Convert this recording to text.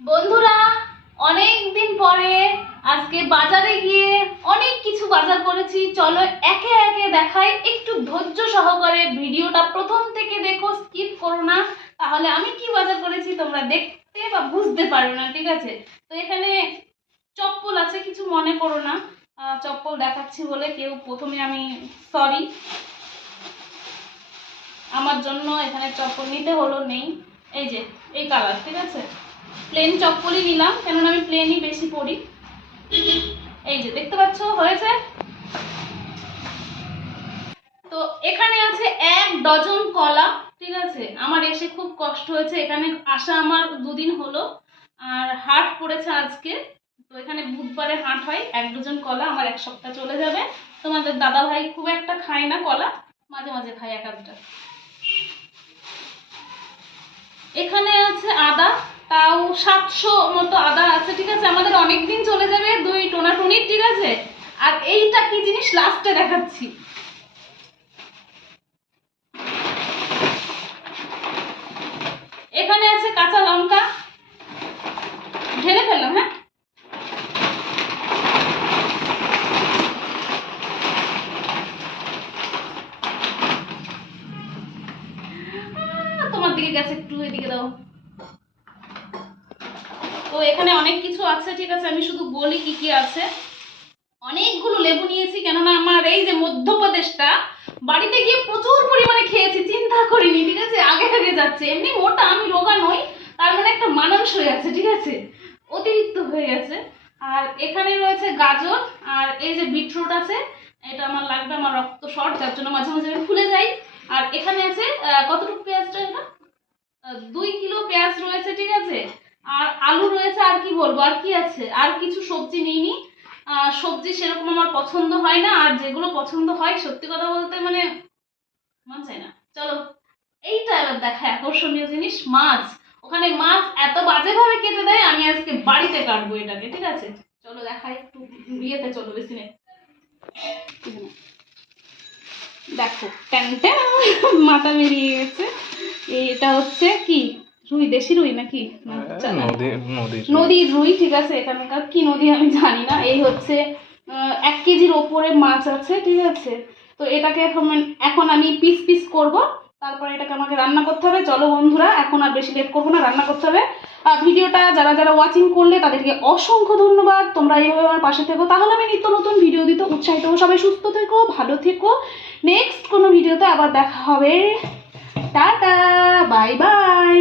বন্ধুরা অনেক দিন পরে আজকে বাজারে গিয়ে অনেক কিছু বাজার করেছি। চলো একে একে দেখাই, একটু ধৈর্য সহকারে ভিডিওটা প্রথম থেকে দেখো স্কিপ করো না। তাহলে আমি কি বাজার করেছি তোমরা দেখতে বা বুঝতে পারো না, ঠিক আছে? তো এখানে চপ্পল আছে, কিছু মনে করো না। চপ্পল দেখাচ্ছি বলে কেউ প্রথমে আমি সরি আমার জন্য এখানে চপ্পল নিতে হলো নেই। এই যে, এই কালার ঠিক আছে? প্লেন চপ্পলই নিলাম, কেননা আমি প্লেনই বেশি পরি এই যে, দেখতে পাচ্ছ, হয়েছে? তো এখানে আছে এক ডজন কলা, ঠিক আছে? আমার এসে খুব কষ্ট হয়েছে। এখানে আসা আমার দুদিন হলো, আর হাট পড়েছে আজকে। তো এখানে বুধবারে হাট হয়, এক ডজন কলা আমার এক সপ্তাহ চলে যাবে। তোমাদের দাদা ভাই খুব একটা খায় না কলা, মাঝে মাঝে খায় এক আধটা। এখানে আছে আদা তাও সাতশো মতো আদা আছে, ঠিক আছে? আমাদের অনেক দিন চলে যাবে দুই টোনাটুনির ঠিক আছে? আর এইটা কি জিনিস লাস্টে দেখাচ্ছি। এখানে আছে কাঁচা লঙ্কা। ঢেলে ফেললাম হ্যাঁ? তোমার দিকে গেছে, একটু এদিকে দাও। এখানে অনেক কিছু আছে, ঠিক আছে? আমি শুধু বলি কি কি আছে। অনেকগুলো লেবু নিয়েছি, কেননা আমার এই যে মধ্যপ্রদেশটা, বাড়িতে গিয়ে প্রচুর পরিমাণে খেয়েছি, চিন্তা করিনি, ঠিক আছে? আগে আগে যাচ্ছে, এমনি মোটা, আমি রোগা নই, তার মানে একটা হয়ে আছে, ঠিক আছে? অতিরিক্ত হয়ে গেছে। আর এখানে রয়েছে গাজর, আর এই যে বিটরুট আছে, এটা আমার লাগবে আমার রক্ত শর্ট, যার জন্য মাঝে মাঝে আমি ফুলে যাই। আর এখানে আছে কতটুকু পেঁয়াজটা এটা? দুই কিলো পেঁয়াজ রয়েছে, ঠিক আছে? আর আলু রয়েছে আর কি বলব? আর কি আছে? আর কিছু সবজি নিইনি। সবজি সেরকম আমার পছন্দ হয় না আর যেগুলো পছন্দ হয় সত্যি কথা বলতে মানে মন চাই না। চলো এইটা এবার দেখা আকর্ষণীয় জিনিস মাছ। ওখানে মাছ এত বাজেভাবে কেটে দেয় আমি আজকে বাড়িতে কাটবো এটাকে ঠিক আছে? চলো দেখাই একটু বিয়েতে চলো বেশি নেই দেখো ট্যান, মাথা বেরিয়ে গেছে। এটা হচ্ছে কি? রুই দেশি রুই নাকি? নদী নদী নদীর রুই। ঠিক আছে এখানকার কি নদী আমি জানি না। এই হচ্ছে এক কেজির ওপরে মাছ আছে ঠিক আছে। তো এটাকে এখন এখন আমি পিস পিস করব। তারপরে এটাকে আমাকে রান্না করতে হবে। চলো বন্ধুরা এখন আর বেশি লেট করব না রান্না করতে হবে। আর ভিডিওটা যারা যারা ওয়াচিং করলে তাদেরকে অসংখ্য ধন্যবাদ। তোমরা এইভাবে আমার পাশে থেকো। তাহলে আমি নিত্য নতুন ভিডিও দিতে উৎসাহিত হব। সবাই সুস্থ থেকো ভালো থেকো। নেক্সট কোনো ভিডিওতে আবার দেখা হবে। Tata bye bye